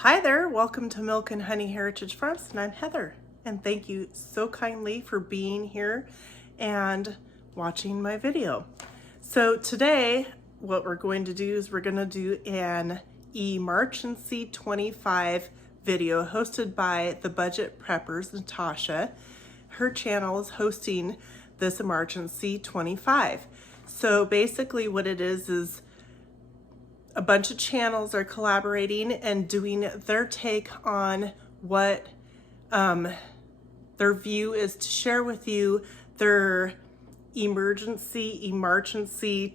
Hi there, welcome to Milk and Honey Heritage Farms, and I'm Heather. And thank you so kindly for being here and watching my video. So today, what we're going to do is we're going to do an Emarchency 25 video hosted by the Budget Preppers, Natasha. Her channel is hosting this Emarchency 25. So basically what it is a bunch of channels are collaborating and doing their take on what their view is to share with you their emergency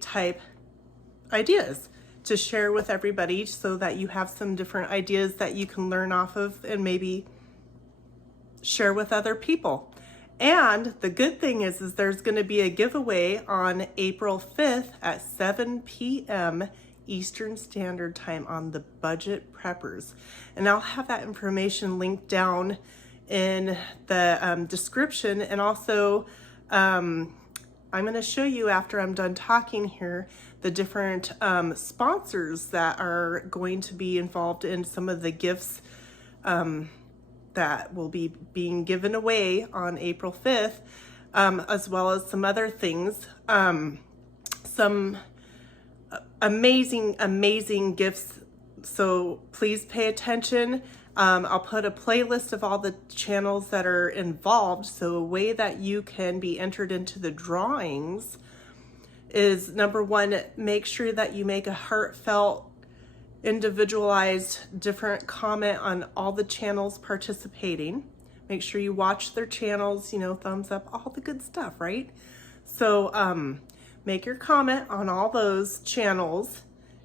type ideas to share with everybody so that you have some different ideas that you can learn off of and maybe share with other people. And the good thing is there's going to be a giveaway on April 5th at 7 p.m. Eastern Standard Time on the Budget Preppers. And I'll have that information linked down in the description. And also, I'm going to show you after I'm done talking here the different sponsors that are going to be involved in some of the gifts that will be being given away on April 5th, as well as some other things. Some amazing gifts, so please pay attention. I'll put a playlist of all the channels that are involved, so a way that you can be entered into the drawings is, number one, make sure that you make a heartfelt, individualized, different comment on all the channels participating. Make sure you watch their channels, thumbs up, all the good stuff, right? So make your comment on all those channels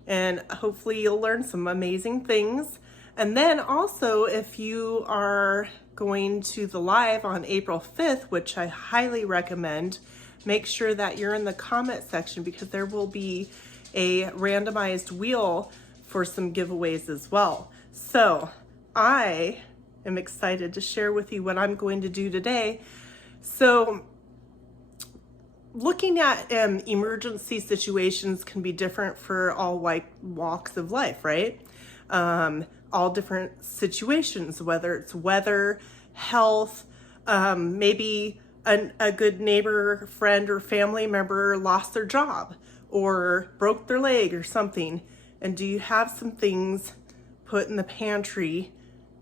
and hopefully you'll learn some amazing things. And then also, if you are going to the live on April 5th, which I highly recommend, make sure that you're in the comment section because there will be a randomized wheel for some giveaways as well. So I am excited to share with you what I'm going to do today. So looking at emergency situations can be different for all walks of life, right? All different situations, whether it's weather, health, maybe a good neighbor, friend, or family member lost their job or broke their leg or something. And do you have some things put in the pantry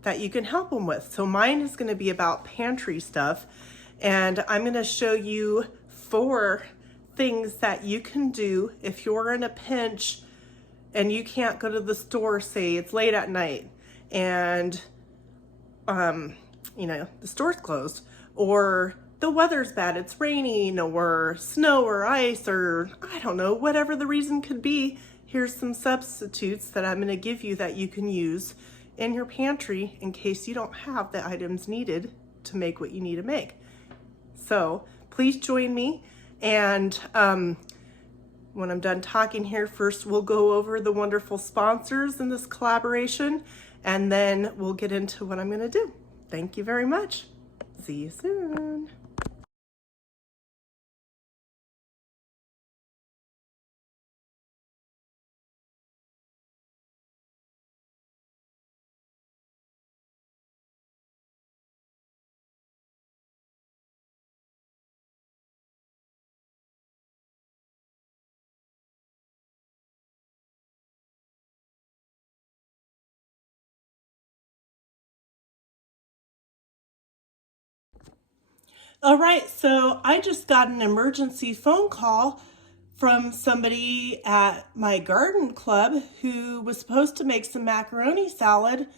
that you can help them with? So mine is going to be about pantry stuff, and I'm going to show you 4 things that you can do if you're in a pinch and you can't go to the store, say it's late at night and the store's closed, or the weather's bad, it's raining or snow or ice, or I don't know, whatever the reason could be. Here's some substitutes that I'm going to give you that you can use in your pantry in case you don't have the items needed to make what you need to make. So please join me, and when I'm done talking here, first we'll go over the wonderful sponsors in this collaboration, and then we'll get into what I'm going to do. Thank you very much. See you soon. All right, so I just got an emergency phone call from somebody at my garden club who was supposed to make some macaroni salad,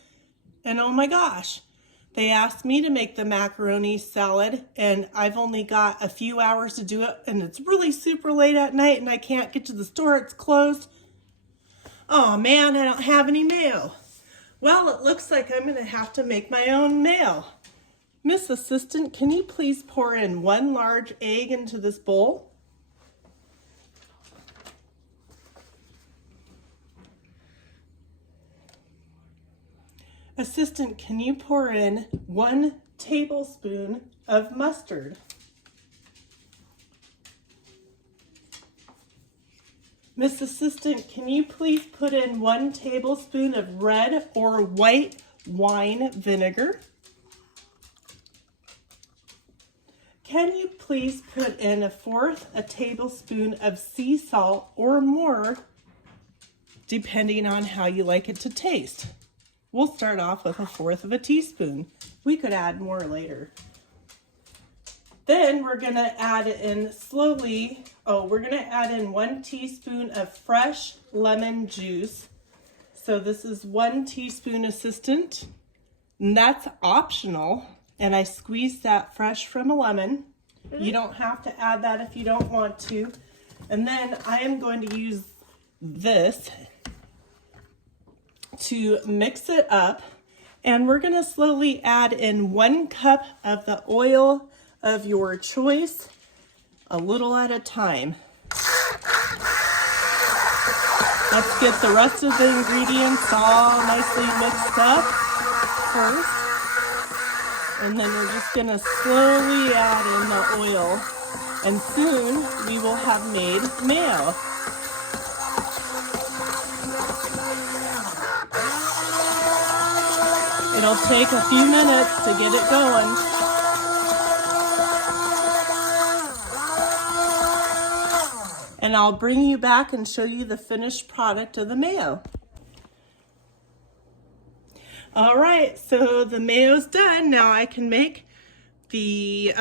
and oh my gosh, they asked me to make the macaroni salad, and I've only got a few hours to do it, and it's really super late at night, and I can't get to the store, it's closed. Oh man, I don't have any mayo. Well, it looks like I'm gonna have to make my own mayo. Miss Assistant, can you please pour in 1 large egg into this bowl? Assistant, can you pour in 1 tablespoon of mustard? Miss Assistant, can you please put in 1 tablespoon of red or white wine vinegar? Can you please put in 1/4 tablespoon of sea salt or more, depending on how you like it to taste? We'll start off with 1/4 teaspoon. We could add more later. Then we're gonna add in slowly, we're gonna add in 1 teaspoon of fresh lemon juice. So this is 1 teaspoon, Assistant, and that's optional. And I squeezed that fresh from a lemon. You don't have to add that if you don't want to. And then I am going to use this to mix it up. And we're gonna slowly add in 1 cup of the oil of your choice, a little at a time. Let's get the rest of the ingredients all nicely mixed up first. And then we're just gonna slowly add in the oil. And soon we will have made mayo. It'll take a few minutes to get it going. And I'll bring you back and show you the finished product of the mayo. All right, so the mayo's done. Now I can make the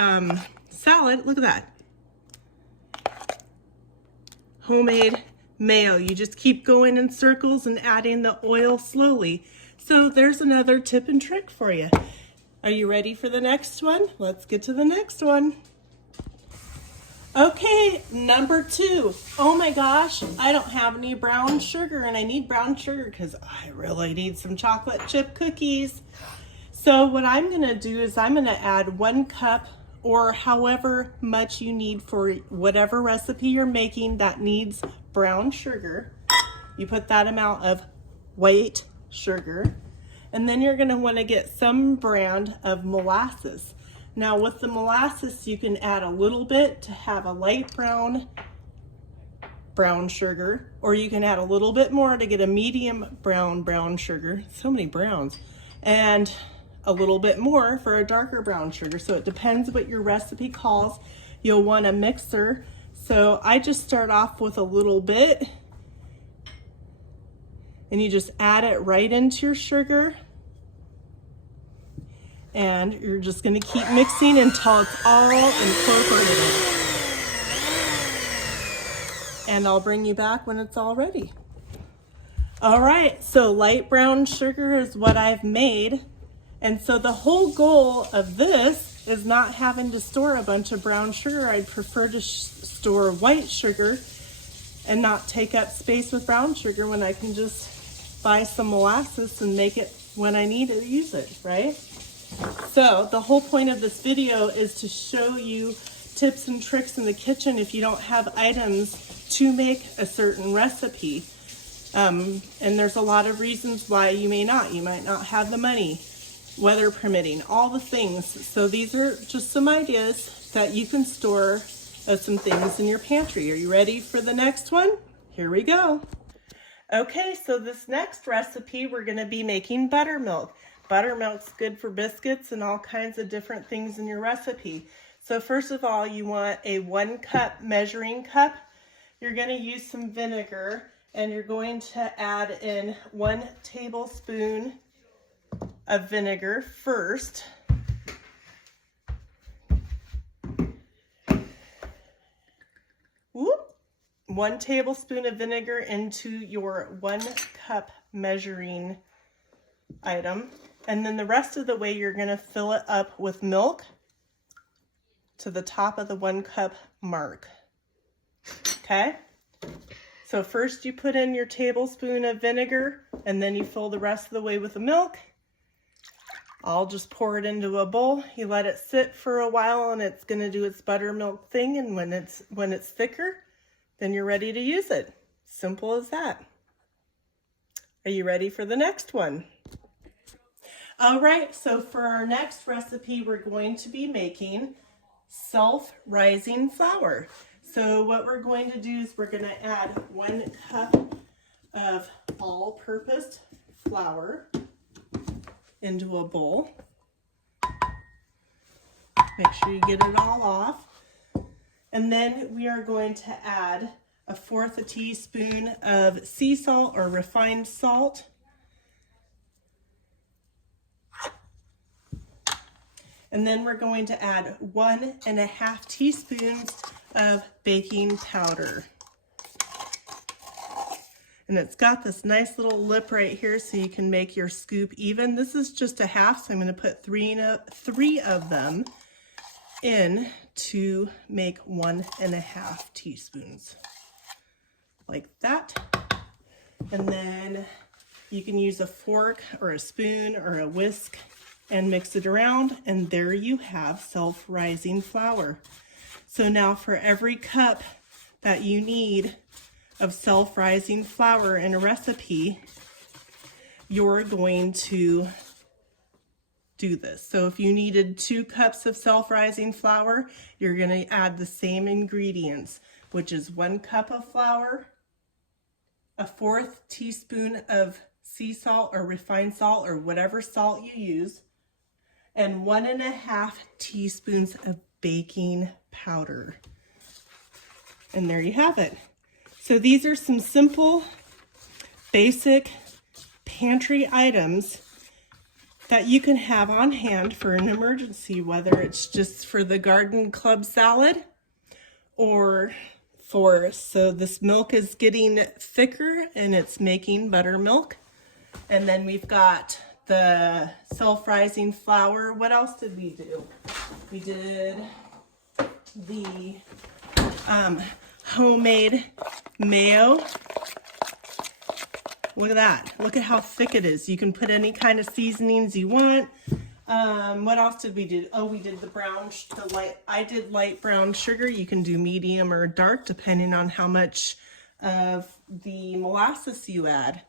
salad. Look at that. Homemade mayo. You just keep going in circles and adding the oil slowly. So there's another tip and trick for you. Are you ready for the next one? Let's get to the next one. Okay, number 2. Oh my gosh, I don't have any brown sugar, and I need brown sugar because I really need some chocolate chip cookies. So what I'm gonna do is I'm gonna add 1 cup or however much you need for whatever recipe you're making that needs brown sugar. You put that amount of white sugar, and then you're gonna wanna get some brand of molasses. Now with the molasses, you can add a little bit to have a light brown sugar, or you can add a little bit more to get a medium brown sugar. So many browns. And a little bit more for a darker brown sugar. So it depends what your recipe calls. You'll want a mixer. So I just start off with a little bit, and you just add it right into your sugar. And you're just gonna keep mixing until it's all incorporated. And I'll bring you back when it's all ready. All right, so light brown sugar is what I've made. And so the whole goal of this is not having to store a bunch of brown sugar. I'd prefer to store white sugar and not take up space with brown sugar when I can just buy some molasses and make it when I need to use it, right? So the whole point of this video is to show you tips and tricks in the kitchen if you don't have items to make a certain recipe. And there's a lot of reasons why you may not. You might not have the money, weather permitting, all the things. So these are just some ideas that you can store some things in your pantry. Are you ready for the next one? Here we go. Okay, so this next recipe, we're gonna be making buttermilk. Buttermilk's good for biscuits and all kinds of different things in your recipe. So first of all, you want a 1 cup measuring cup. You're going to use some vinegar, and you're going to add in 1 tablespoon of vinegar first. Whoop. 1 tablespoon of vinegar into your 1 cup measuring item. And then the rest of the way, you're gonna fill it up with milk to the top of the 1 cup mark, okay? So first you put in your tablespoon of vinegar, and then you fill the rest of the way with the milk. I'll just pour it into a bowl. You let it sit for a while, and it's gonna do its buttermilk thing, and when it's thicker, then you're ready to use it. Simple as that. Are you ready for the next one? All right, so for our next recipe, we're going to be making self-rising flour. So what we're going to do is we're going to add 1 cup of all-purpose flour into a bowl. Make sure you get it all off. And then we are going to add 1/4 teaspoon of sea salt or refined salt. And then we're going to add 1½ teaspoons of baking powder. And it's got this nice little lip right here so you can make your scoop even. This is just 1/2, so I'm going to put 3 of them in to make 1½ teaspoons. Like that. And then you can use a fork or a spoon or a whisk and mix it around, and there you have self-rising flour. So now for every cup that you need of self-rising flour in a recipe, you're going to do this. So if you needed 2 cups of self-rising flour, you're going to add the same ingredients, which is 1 cup of flour, 1/4 teaspoon of sea salt or refined salt or whatever salt you use, and 1½ teaspoons of baking powder. And there you have it. So these are some simple, basic pantry items that you can have on hand for an emergency, whether it's just for the garden club salad or so this milk is getting thicker and it's making buttermilk. And then we've got the self-rising flour. What else did we do? We did the homemade mayo. Look at that. Look at how thick it is. You can put any kind of seasonings you want. What else did we do? Oh, we did I did light brown sugar. You can do medium or dark depending on how much of the molasses you add.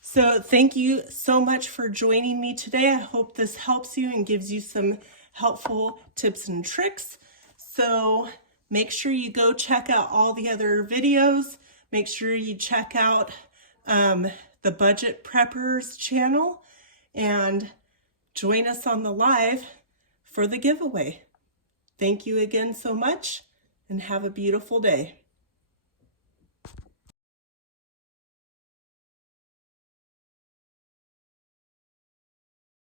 So thank you so much for joining me today. I hope this helps you and gives you some helpful tips and tricks. So make sure you go check out all the other videos. Make sure you check out the Budget Preppers channel and join us on the live for the giveaway. Thank you again so much and have a beautiful day.